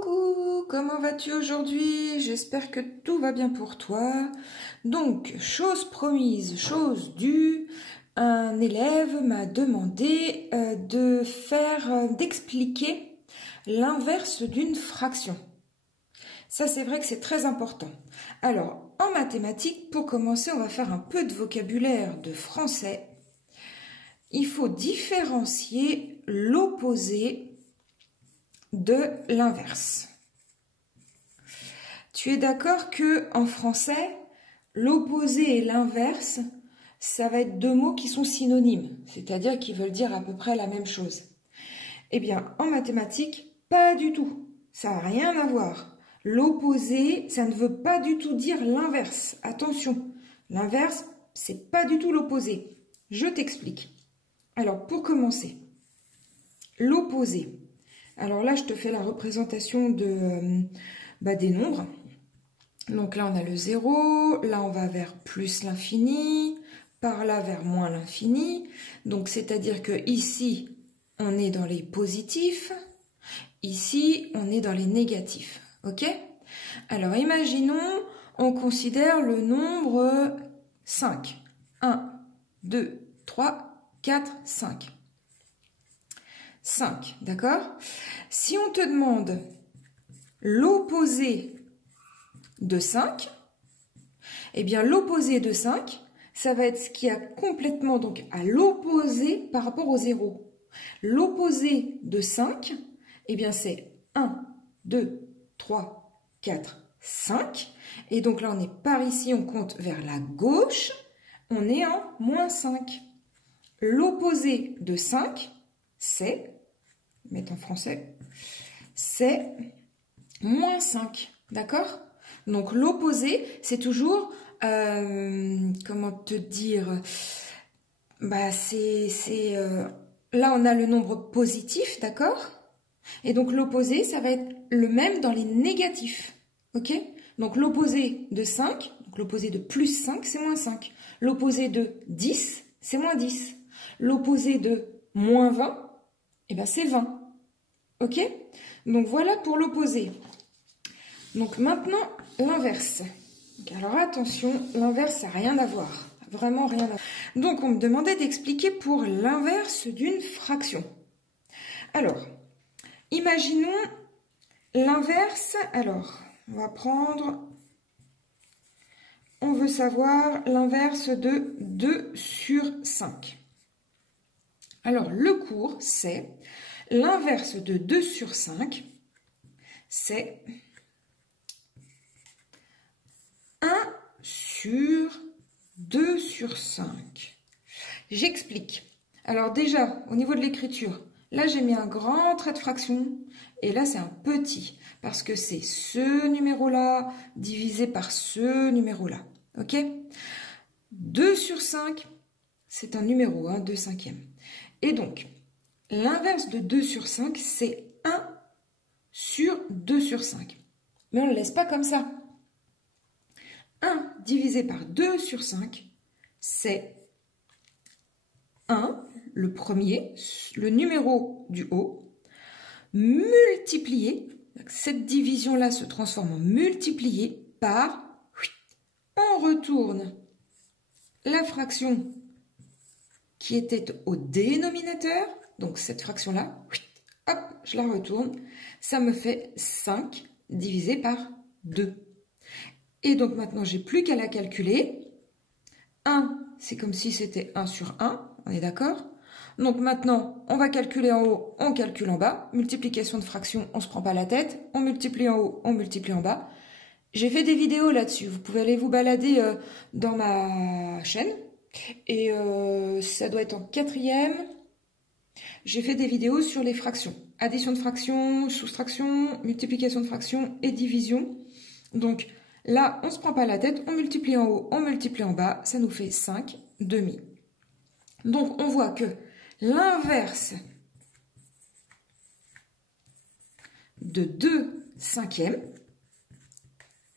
Coucou, comment vas-tu aujourd'hui? J'espère que tout va bien pour toi. Donc, chose promise, chose due, un élève m'a demandé d'expliquer l'inverse d'une fraction. Ça, c'est vrai que c'est très important. Alors, en mathématiques, pour commencer, on va faire un peu de vocabulaire de français. Il faut différencier l'opposé de l'inverse. Tu es d'accord que en français, l'opposé et l'inverse, ça va être deux mots qui sont synonymes, c'est-à-dire qui veulent dire à peu près la même chose. Eh bien, en mathématiques, pas du tout. Ça n'a rien à voir. L'opposé, ça ne veut pas du tout dire l'inverse. Attention, l'inverse, c'est pas du tout l'opposé. Je t'explique. Alors, pour commencer, l'opposé. Alors là, je te fais la représentation des nombres. Donc là, on a le 0. Là, on va vers plus l'infini. Par là, vers moins l'infini. Donc, c'est-à-dire que ici, on est dans les positifs. Ici, on est dans les négatifs. OK? Alors, imaginons, on considère le nombre 5. 1, 2, 3, 4, 5. 5, d'accord? Si on te demande l'opposé de 5, eh bien l'opposé de 5, ça va être ce qui a complètement donc à l'opposé par rapport au 0. L'opposé de 5, eh bien c'est 1, 2, 3, 4, 5. Et donc là, on est par ici, on compte vers la gauche, on est en moins 5. L'opposé de 5, c'est, mettre en français, c'est moins 5, d'accord? Donc l'opposé, c'est toujours, comment te dire, là on a le nombre positif, d'accord? Et donc l'opposé, ça va être le même dans les négatifs, ok? Donc l'opposé de 5, donc l'opposé de plus 5, c'est moins 5. L'opposé de 10, c'est moins 10. L'opposé de moins 20, eh ben c'est 20. Ok? Donc voilà pour l'opposé. Donc maintenant, l'inverse. Alors attention, l'inverse, ça n'a rien à voir. Vraiment rien à voir. Donc on me demandait d'expliquer pour l'inverse d'une fraction. Alors, imaginons l'inverse. Alors, on veut savoir l'inverse de 2 sur 5. Alors, le cours, c'est l'inverse de 2 sur 5, c'est 1 sur 2 sur 5. J'explique. Alors déjà, au niveau de l'écriture, là j'ai mis un grand trait de fraction et là c'est un petit parce que c'est ce numéro-là divisé par ce numéro-là. Ok? 2 sur 5, c'est un numéro, 2 cinquièmes. Et donc, l'inverse de 2 sur 5, c'est 1 sur 2 sur 5. Mais on ne le laisse pas comme ça. 1 divisé par 2 sur 5, c'est 1, le premier, le numéro du haut, multiplié, cette division-là se transforme en multiplié par, on retourne la fraction qui était au dénominateur, donc cette fraction-là, hop, je la retourne, ça me fait 5 divisé par 2. Et donc maintenant, j'ai plus qu'à la calculer. 1, c'est comme si c'était 1 sur 1, on est d'accord? Donc maintenant, on va calculer en haut, on calcule en bas. Multiplication de fractions, on ne se prend pas la tête. On multiplie en haut, on multiplie en bas. J'ai fait des vidéos là-dessus. Vous pouvez aller vous balader dans ma chaîne. Et ça doit être en 4e. J'ai fait des vidéos sur les fractions. Addition de fractions, soustraction, multiplication de fractions et division. Donc là, on ne se prend pas la tête, on multiplie en haut, on multiplie en bas, ça nous fait 5 demi. Donc on voit que l'inverse de 2 cinquièmes,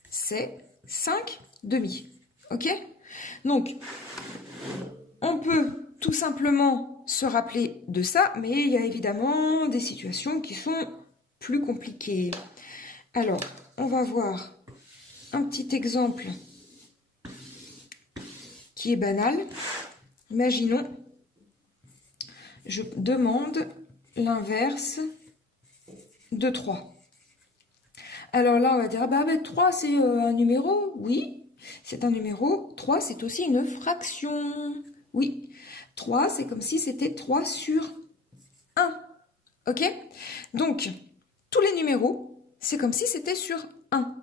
c'est 5 demi. Ok? Donc, on peut tout simplement se rappeler de ça, mais il y a évidemment des situations qui sont plus compliqué. Alors, on va voir un petit exemple qui est banal. Imaginons, je demande l'inverse de 3. Alors là, on va dire, ah bah, 3 c'est un numéro. Oui, c'est un numéro. 3 c'est aussi une fraction. Oui, 3 c'est comme si c'était 3 sur 1. Ok? Donc, tous les numéros, c'est comme si c'était sur 1.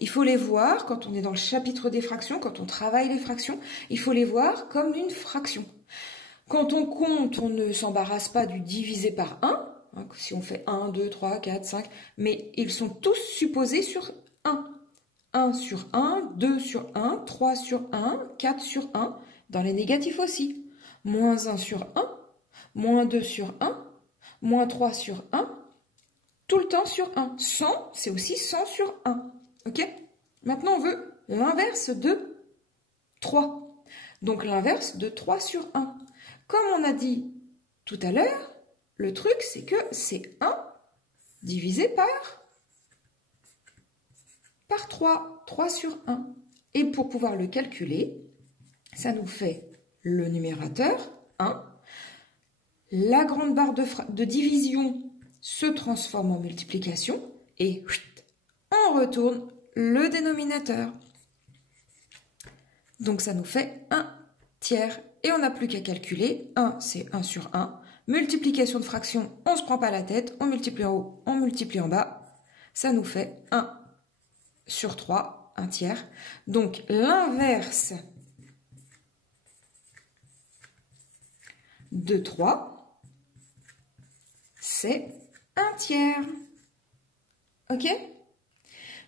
Il faut les voir, quand on est dans le chapitre des fractions, quand on travaille les fractions, il faut les voir comme une fraction. Quand on compte, on ne s'embarrasse pas du divisé par 1. Hein, si on fait 1, 2, 3, 4, 5, mais ils sont tous supposés sur 1. 1 sur 1, 2 sur 1, 3 sur 1, 4 sur 1, dans les négatifs aussi. Moins 1 sur 1, moins 2 sur 1, moins 3 sur 1, tout le temps sur 1. 100, c'est aussi 100 sur 1. Ok? Maintenant, on veut l'inverse de 3. Donc, l'inverse de 3 sur 1. Comme on a dit tout à l'heure, le truc, c'est que c'est 1 divisé par 3. 3 sur 1. Et pour pouvoir le calculer, ça nous fait le numérateur, 1. La grande barre de division se transforme en multiplication et on retourne le dénominateur. Donc ça nous fait 1 tiers. Et on n'a plus qu'à calculer. 1, c'est 1 sur 1. Multiplication de fractions, on ne se prend pas la tête. On multiplie en haut, on multiplie en bas. Ça nous fait 1 sur 3, 1 tiers. Donc l'inverse de 3, c'est 1 tiers. Ok?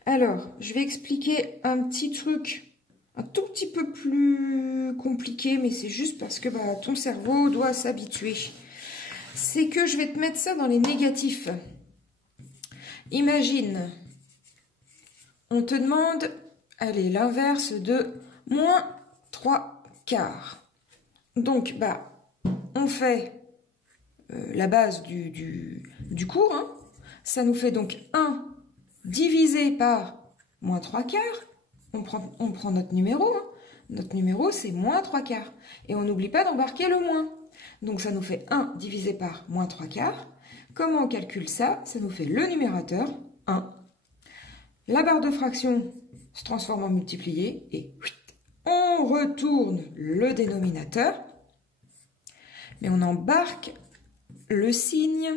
Alors, je vais expliquer un petit truc un tout petit peu plus compliqué, mais c'est juste parce que ton cerveau doit s'habituer. C'est que je vais te mettre ça dans les négatifs. Imagine, on te demande, allez, l'inverse de moins 3 quarts. Donc, on fait la base du cours. Hein. Ça nous fait donc 1 divisé par moins 3 quarts. On prend notre numéro. Hein. Notre numéro, c'est moins 3 quarts. Et on n'oublie pas d'embarquer le moins. Donc, ça nous fait 1 divisé par moins 3 quarts. Comment on calcule ça? Ça nous fait le numérateur, 1. La barre de fraction se transforme en multiplié. Et on retourne le dénominateur. Mais on embarque le signe.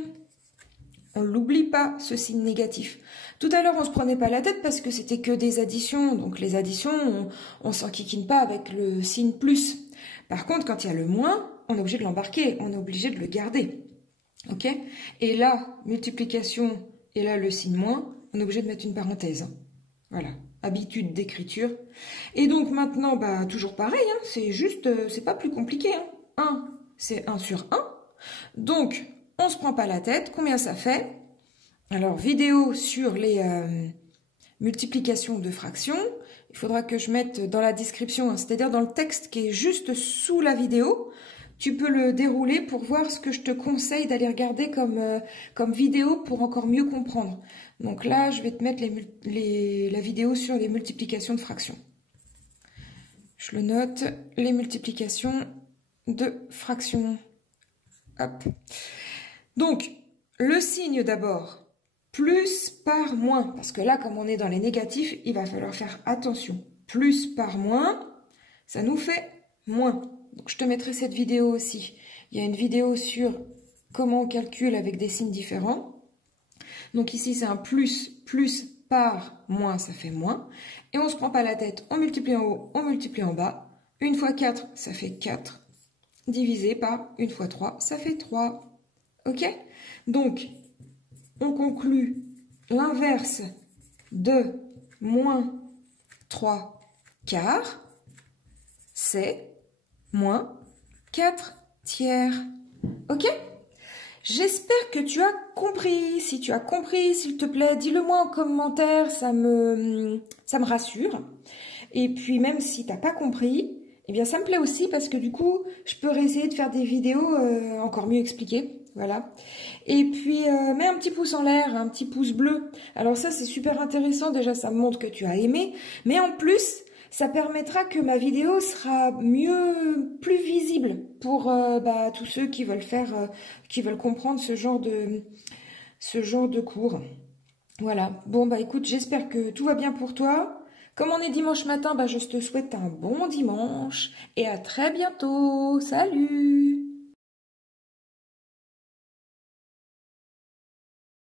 On ne l'oublie pas, ce signe négatif. Tout à l'heure, on ne se prenait pas la tête parce que c'était que des additions. Donc, les additions, on ne s'enquiquine pas avec le signe plus. Par contre, quand il y a le moins, on est obligé de l'embarquer. On est obligé de le garder. Ok? Et là, multiplication, et là, le signe moins, on est obligé de mettre une parenthèse. Hein. Voilà. Habitude d'écriture. Et donc, maintenant, toujours pareil. Hein, c'est juste, c'est pas plus compliqué. Hein. 1, c'est 1 sur 1. Donc, on ne se prend pas la tête. Combien ça fait? Alors, vidéo sur les multiplications de fractions. Il faudra que je mette dans la description, hein, c'est-à-dire dans le texte qui est juste sous la vidéo. Tu peux le dérouler pour voir ce que je te conseille d'aller regarder comme vidéo pour encore mieux comprendre. Donc là, je vais te mettre la vidéo sur les multiplications de fractions. Je le note, les multiplications de fractions. Hop. Donc, le signe d'abord, plus par moins, parce que là, comme on est dans les négatifs, il va falloir faire attention. Plus par moins, ça nous fait moins. Donc, je te mettrai cette vidéo aussi. Il y a une vidéo sur comment on calcule avec des signes différents. Donc ici, c'est un plus, plus par moins, ça fait moins. Et on ne se prend pas la tête, on multiplie en haut, on multiplie en bas. 1 fois 4, ça fait 4. Divisé par 1 fois 3, ça fait 3. Ok? Donc, on conclut l'inverse de moins 3 quarts, c'est moins 4 tiers. Ok? J'espère que tu as compris. Si tu as compris, s'il te plaît, dis-le moi en commentaire, ça me rassure. Et puis même si tu n'as pas compris, eh bien ça me plaît aussi parce que du coup, je peux réessayer de faire des vidéos encore mieux expliquées. Voilà. Et puis, mets un petit pouce en l'air, un petit pouce bleu. Alors ça, c'est super intéressant. Déjà, ça me montre que tu as aimé. Mais en plus, ça permettra que ma vidéo sera plus visible pour tous ceux qui veulent qui veulent comprendre ce genre de cours. Voilà. Bon, bah écoute, j'espère que tout va bien pour toi. Comme on est dimanche matin, je te souhaite un bon dimanche et à très bientôt. Salut!